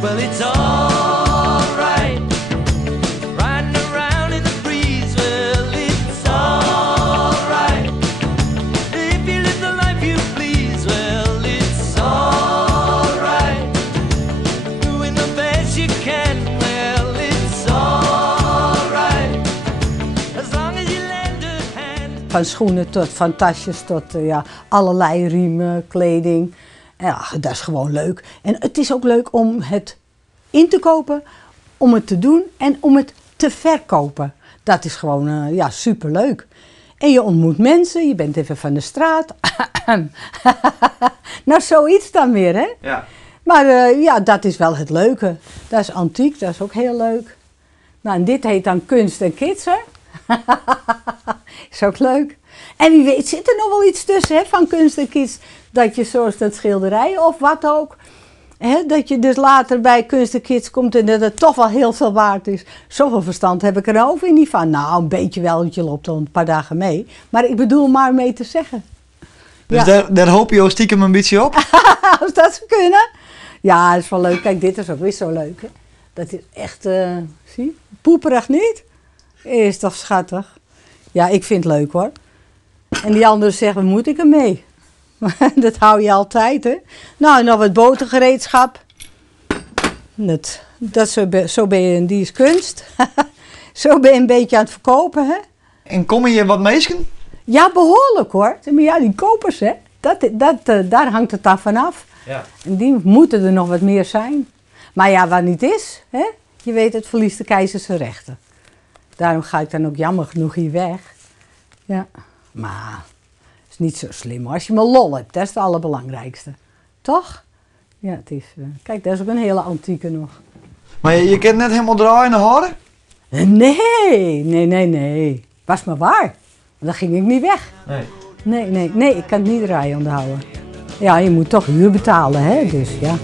Well, it's alright. Riding around in the breeze. Well, it's alright. If you live the life you please. Well, it's alright. Doing the best you can. Well, it's alright. As long as you lend a hand. Van schoenen tot van tasjes tot ja, allerlei riemen, kleding. Ja, dat is gewoon leuk. En het is ook leuk om het in te kopen, om het te doen en om het te verkopen. Dat is gewoon ja, superleuk. En je ontmoet mensen, je bent even van de straat. Nou, zoiets dan weer, hè? Ja. Maar ja, dat is wel het leuke. Dat is antiek, dat is ook heel leuk. Nou, en dit heet dan Kunst en Kids, hè? Is ook leuk. En wie weet zit er nog wel iets tussen, hè, van Kunst en Kids. Dat je zoals dat schilderij of wat ook. Hè, dat je dus later bij Kunst en Kids komt en dat het toch wel heel veel waard is. Zoveel verstand heb ik er nou weer niet van. Nou, een beetje wel, want je loopt al een paar dagen mee. Maar ik bedoel maar mee te zeggen. Dus Ja. daar hoop je ook stiekem een beetje op? Als dat zou kunnen. Ja, dat is wel leuk. Kijk, dit is ook weer zo leuk, hè. Dat is echt, zie, poeperig niet. Is toch schattig. Ja, ik vind het leuk, hoor. En die anderen zeggen, moet ik ermee? Dat hou je altijd, hè. Nou, en dan wat botergereedschap. Zo ben je, die is kunst. Zo ben je een beetje aan het verkopen, hè. En komen je wat meesken? Ja, behoorlijk, hoor. Maar ja, die kopers, hè. Daar hangt het dan vanaf. Ja. En die moeten er nog wat meer zijn. Maar ja, wat niet is, hè. Je weet, het verliest de keizer zijn rechten. Daarom ga ik dan ook jammer genoeg hier weg. Ja, maar het is niet zo slim hoor. Als je maar lol hebt, dat is het allerbelangrijkste. Toch? Ja, het is... kijk, dat is ook een hele antieke nog. Maar je kunt net helemaal draaien naar horen? Nee. Was maar waar. Dan ging ik niet weg. Nee, ik kan het niet draaien onderhouden. Ja, je moet toch huur betalen, hè, dus ja.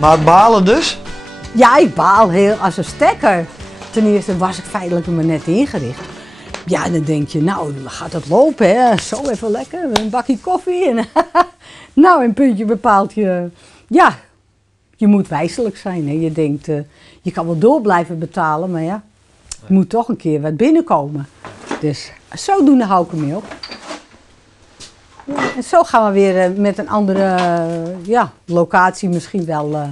Maar balen dus? Ja, ik baal heel als een stekker. Ten eerste was ik feitelijk maar net ingericht. Ja, dan denk je, nou, gaat het lopen, hè? Zo even lekker, een bakje koffie. En nou, een puntje bepaalt je... Ja, je moet wijselijk zijn, hè? Je denkt, je kan wel door blijven betalen, maar ja, er moet toch een keer wat binnenkomen. Dus zodoende hou ik ermee op. Ja, en zo gaan we weer met een andere locatie misschien wel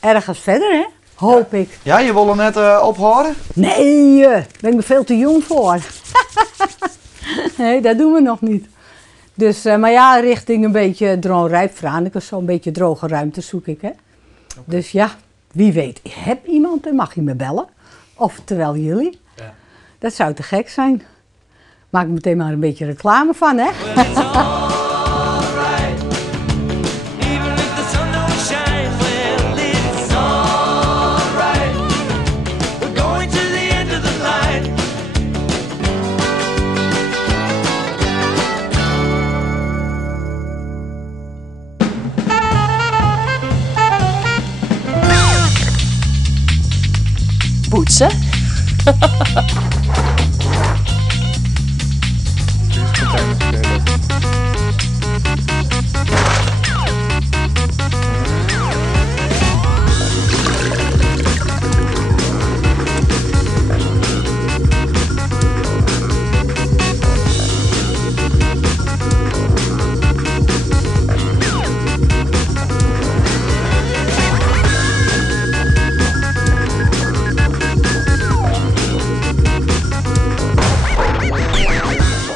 ergens verder, hè? Hoop ik. Ja, je wil er net ophouden? Nee, daar ben ik er veel te jong voor. Nee, dat doen we nog niet. Dus, maar ja, richting een beetje droogrijp Franeker, zo'n beetje droge ruimte zoek ik, hè. Okay. Dus ja, wie weet, heb iemand en mag je me bellen? Of terwijl jullie. Ja. Dat zou te gek zijn. Maak er meteen maar een beetje reclame van, hè. Poetsen.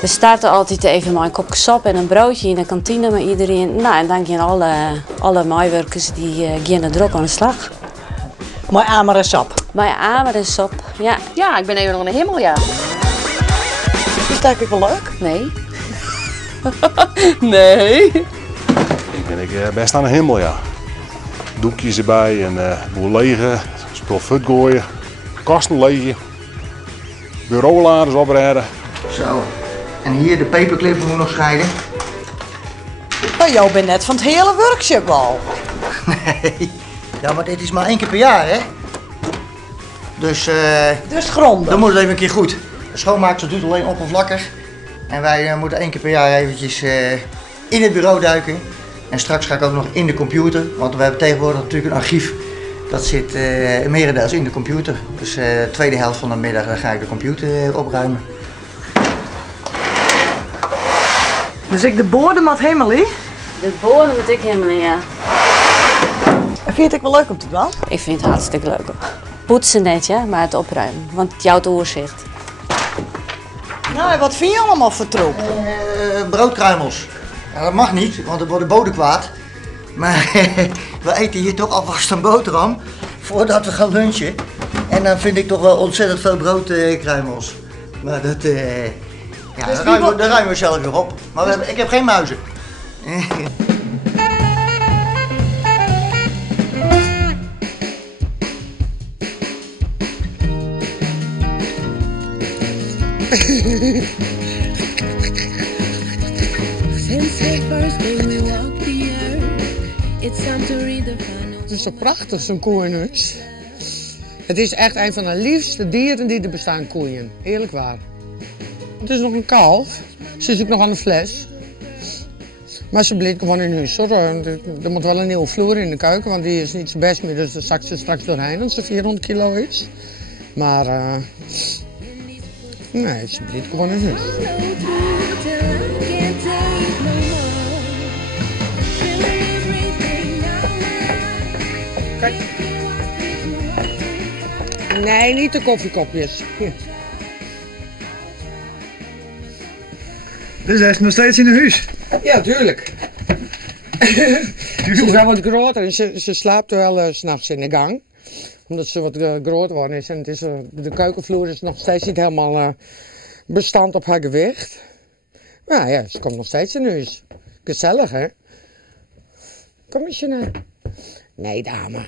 We starten altijd even met een kopje sop en een broodje in de kantine met iedereen. Nou, en dan gaan alle medewerkers die gaan er druk aan de slag. Mooi amer en sop. Mooi amer en sop, ja. Ja, ik ben even nog in de hemel, ja. Is dat eigenlijk wel leuk? Nee. Nee. Ik ben best aan de hemel, ja. Doekjes erbij en boel legen, spul fut gooien, kasten legen, bureauladers oprijden. Zo. En hier de paperclip moet nog scheiden. Maar jou bent net van het hele workshop al. Nee. Ja, maar dit is maar 1 keer per jaar, hè? Dus, Dus gronden. dan moet het even een keer goed. De schoonmaakster doet alleen oppervlakkig. En wij moeten 1 keer per jaar eventjes in het bureau duiken. En straks ga ik ook nog in de computer. Want we hebben tegenwoordig natuurlijk een archief. Dat zit merendeels in de computer. Dus de tweede helft van de middag ga ik de computer opruimen. Dus ik de bodem had helemaal in. De bodem moet ik helemaal in, ja. Vind je het ook wel leuk om te doen? Ik vind het hartstikke leuk. Poetsen net, ja, maar het opruimen. Want het jouw doorzicht. Nou, wat vind je allemaal voor troep? Broodkruimels. Ja, dat mag niet, want dan wordt de bodem kwaad. Maar we eten hier toch alvast een boterham voordat we gaan lunchen. En dan vind ik toch wel ontzettend veel broodkruimels. Maar dat, ja, Dus daar ruimen we zelf weer op. Maar ik heb geen muizen. Het is zo prachtig, zo'n koeienhuis. Het is echt een van de liefste dieren die er bestaan, koeien. Eerlijk waar. Het is nog een kalf. Ze is ook nog aan de fles. Maar ze blijft gewoon in huis hoor. Er moet wel een nieuwe vloer in de keuken, want die is niet zo best meer. Dus daar zakt ze straks doorheen als ze 400 kilo is. Maar nee, ze blijft gewoon in huis. Kijk. Nee, niet de koffiekopjes. Hier. Dus hij is nog steeds in de huis? Ja, tuurlijk. Ze is wel wat groter en ze slaapt wel 's nachts in de gang. Omdat ze wat groter worden is. En het is, de keukenvloer is nog steeds niet helemaal bestand op haar gewicht. Maar ja, ze komt nog steeds in huis. Gezellig, hè? Kom eens, Jeanette. Nee, dame.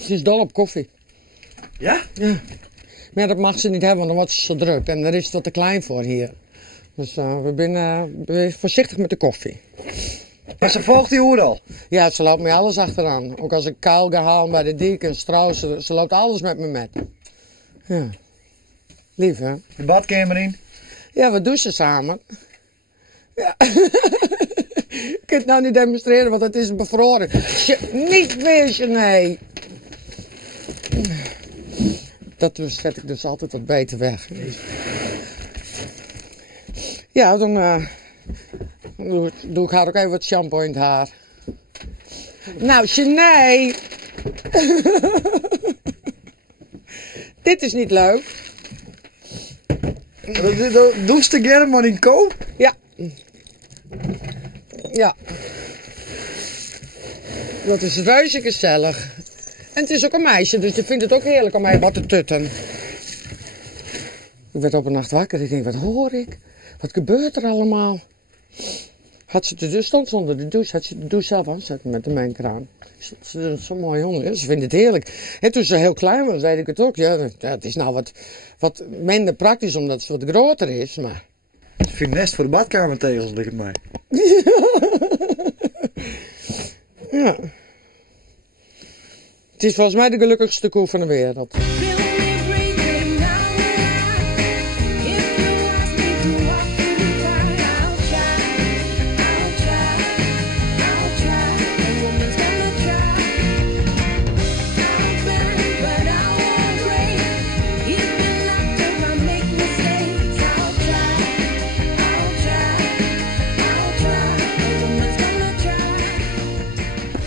Ze is dol op koffie. Ja? Ja. Maar ja, dat mag ze niet hebben, want dan wordt ze zo druk. En daar is het wat te klein voor hier. Dus we zijn voorzichtig met de koffie. Maar ze volgt die hoer al? Ja, ze loopt mij alles achteraan. Ook als ik kuil ga halen bij de dik en strouw, ze loopt alles met me met. Ja. Lief, hè? De badkamer in? Ja, we douchen samen. Ja. Ik kan het nou niet demonstreren, want het is bevroren. Niet weer, nee. Dat zet ik dus altijd wat beter weg. Ja, dan doe ik haar ook even wat shampoo in het haar. Nou, Jeanne. Dit is niet leuk. Doe je gerne maar in koop? Ja. Ja. Dat is reuze gezellig. En het is ook een meisje, dus die vindt het ook heerlijk om mij wat te tutten. Ik werd op een nacht wakker. Ik denk, wat hoor ik? Wat gebeurt er allemaal? Stond ze onder de douche. Had ze de douche zelf aanzetten met de mijnkraan. Ze is zo mooi jongen. Ze vindt het heerlijk. En toen ze heel klein was, weet ik het ook. Ja, het is nou wat minder praktisch omdat ze wat groter is, maar... Ik vind nest voor de badkamertegels ligt mij. Ja. Het is volgens mij de gelukkigste koe van de wereld.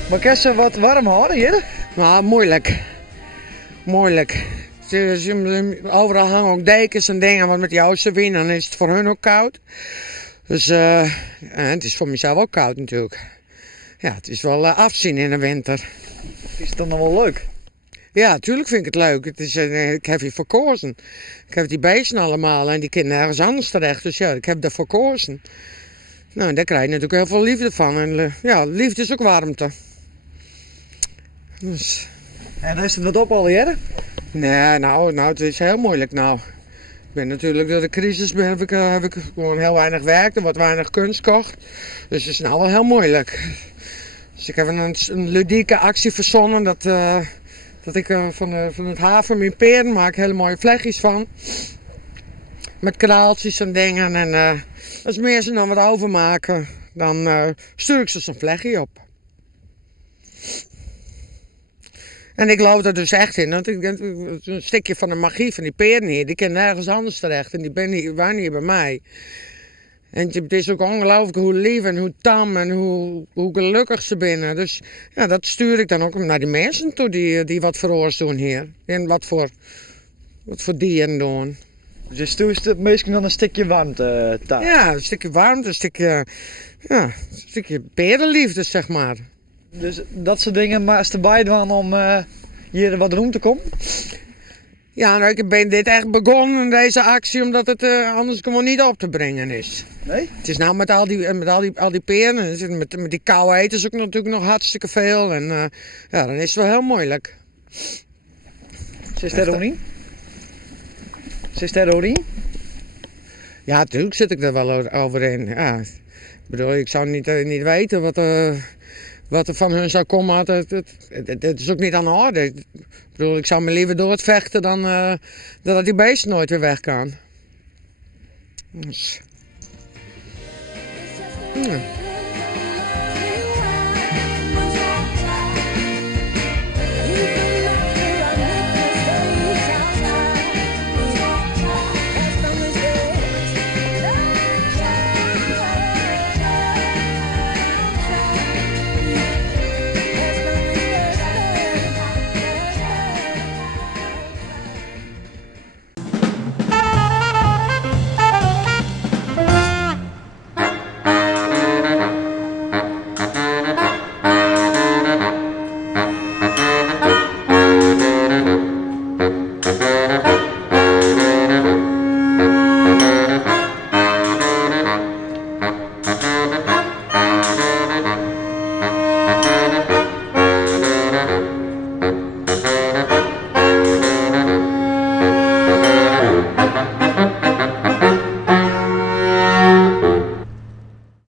Maar kan ze wat warm houden hier? Maar moeilijk. Moeilijk. Overal hangen ook dekens en dingen, want met die oostenwind dan is het voor hun ook koud. Dus het is voor mezelf ook koud natuurlijk. Ja, het is wel afzien in de winter. Is het dan nog wel leuk? Ja, natuurlijk vind ik het leuk. Het is, ik heb hier verkozen. Ik heb die beesten allemaal en die kinderen ergens anders terecht. Dus ja, ik heb daarvoor gekozen. Nou, daar krijg je natuurlijk heel veel liefde van. En ja, liefde is ook warmte. Dus... En is het wat op al hier? Nee, nou, het is heel moeilijk nou. Ik ben natuurlijk door de crisis heb ik gewoon heel weinig werk. Er wordt weinig kunst gekocht. Dus het is nou wel heel moeilijk. Dus ik heb een ludieke actie verzonnen dat ik van het haven mijn peren maak hele mooie vlechtjes van. Met kraaltjes en dingen. En als mensen dan wat overmaken, dan stuur ik ze zo'n vlechtje op. En ik geloof er dus echt in. Want een stukje van de magie van die peren hier, die kan nergens anders terecht. En die waren hier bij mij. En het is ook ongelooflijk hoe lief en hoe tam en hoe gelukkig ze binnen. Dus ja, dat stuur ik dan ook naar die mensen toe die wat voor oors doen hier. En wat voor dieren doen. Dus je stuurt meestal dan een stukje warmte thuis? Ja, een stukje warmte, een stukje perenliefde, zeg maar. Dus dat soort dingen maar is erbij dan om hier wat roem te komen? Ja, nou, ik ben dit echt begonnen, deze actie, omdat het anders gewoon niet op te brengen is. Nee? Het is nou met al die peren, met die kou eten is ook natuurlijk nog hartstikke veel. En ja, dan is het wel heel moeilijk. Zit er ook niet? Zit er ook niet? Ja, natuurlijk zit ik er wel overheen. Ja, ik bedoel, ik zou niet weten wat er van hun zou komen. Het is ook niet aan de orde. Ik bedoel, ik zou me liever doodvechten dan dat die beest nooit weer weg kan. Dus, ja.